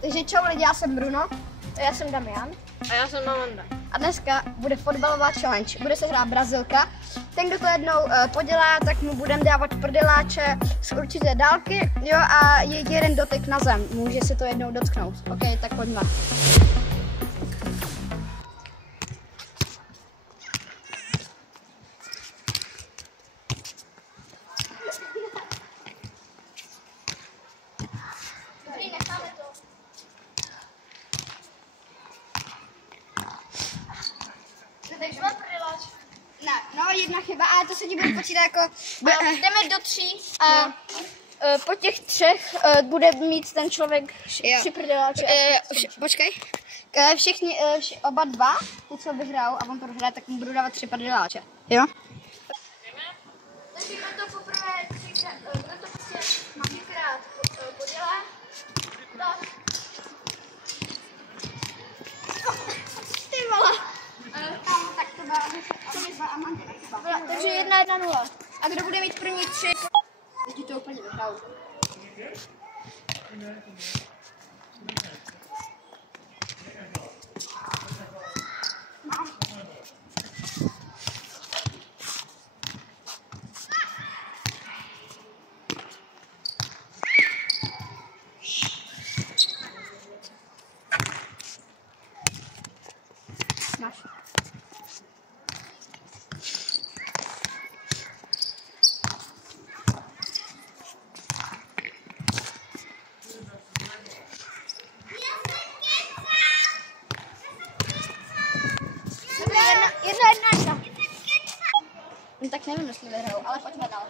Takže čau lidi, já jsem Bruno. Já jsem Damian. A já jsem Amanda. A dneska bude fotbalová challenge. Bude se hrát Brazilka. Ten, kdo to jednou podělá, tak mu budeme dávat prdeláče z určité dálky. Jo, a je jeden dotyk na zem. Může se to jednou dotknout. OK, tak pojďme. Dobrý, necháme to. Takže mám prdeláč. Ne, no jedna chyba, ale to se ti bude počítat jako... Jdeme do 3 a po těch 3 bude mít ten člověk 3 prdeláče. Počkej. Všichni, oba dva, ty co vyhrajou a on to dohraje, tak mu budu dávat 3 prdeláče. Jo? Takže kdo to poprvé 3krát, kdo to prostě třikrát podělá, tak... Ty vole. Tak to byla Amanda. Takže 1-1-0. A kdo bude mít první 3? Teď to úplně vyhrál. Jedna. No, tak nevím, jestli vyhrajou, ale pojďme dál.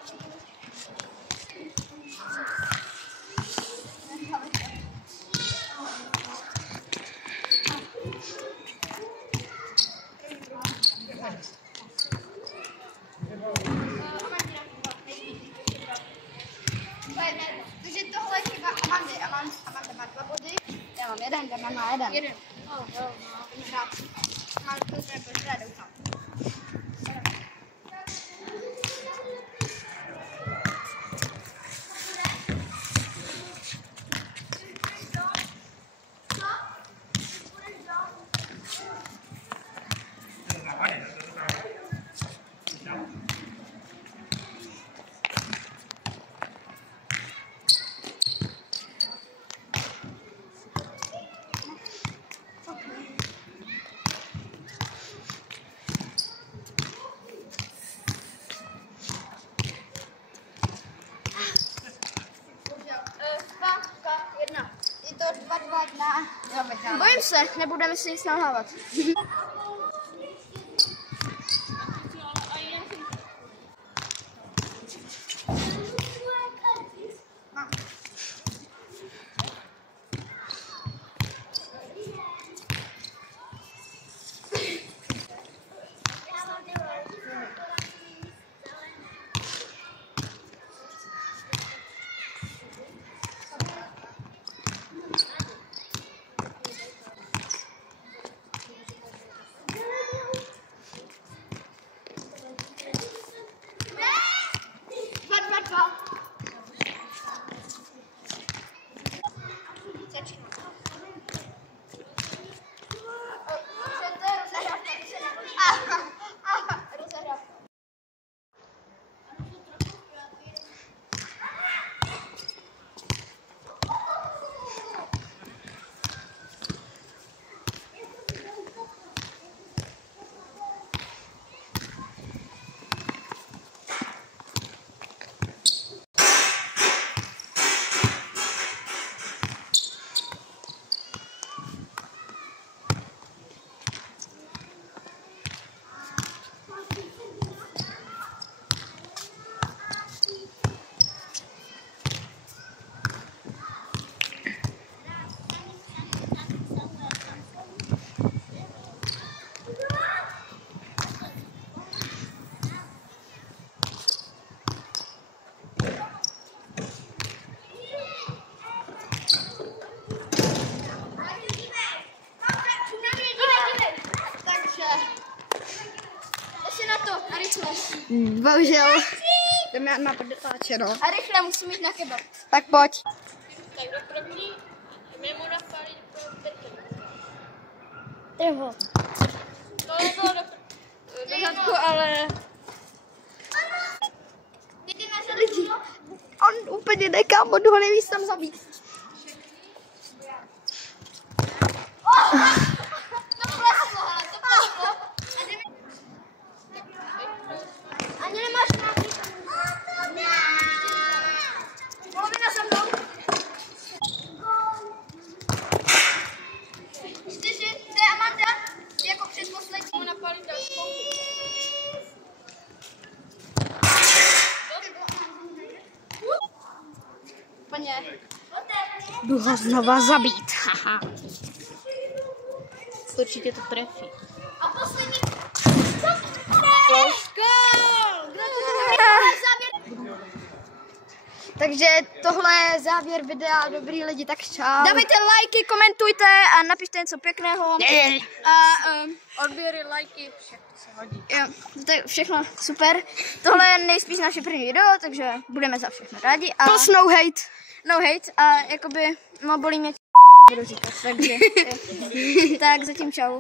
Takže tohle je chyba Amandy. Amanda má 2 body. Já mám 1, Damian má 1. Mám to zde doufám. Je to 2-2-1. Bojím se, nebudeme si nic nalhávat. Bohužel. Jdeme na prdeláče, no. A rychle musím jít na kebab. Tak pojď. Tak do první, my mu napali. Trvo. To bylo do řádku, ale... Lidi, on úplně nekam, on ho neví tam zabít. Ani nemáš nějaký... Polovina se mnou. 4, to je Amanda, jako předposlední mu napadl další. Paně. Jdu ho znova zabít, haha. Určitě to trefí. A poslední. Takže tohle je závěr videa, dobrý lidi, tak čau. Dávejte lajky, komentujte a napište něco pěkného. A odběry, lajky, všechno se hodí. Jo, to je všechno super. Tohle je nejspíš naše první video, takže budeme za všechno rádi. A plus no hate. No hate a jakoby, no bolí mě budu říkat, takže tak zatím čau.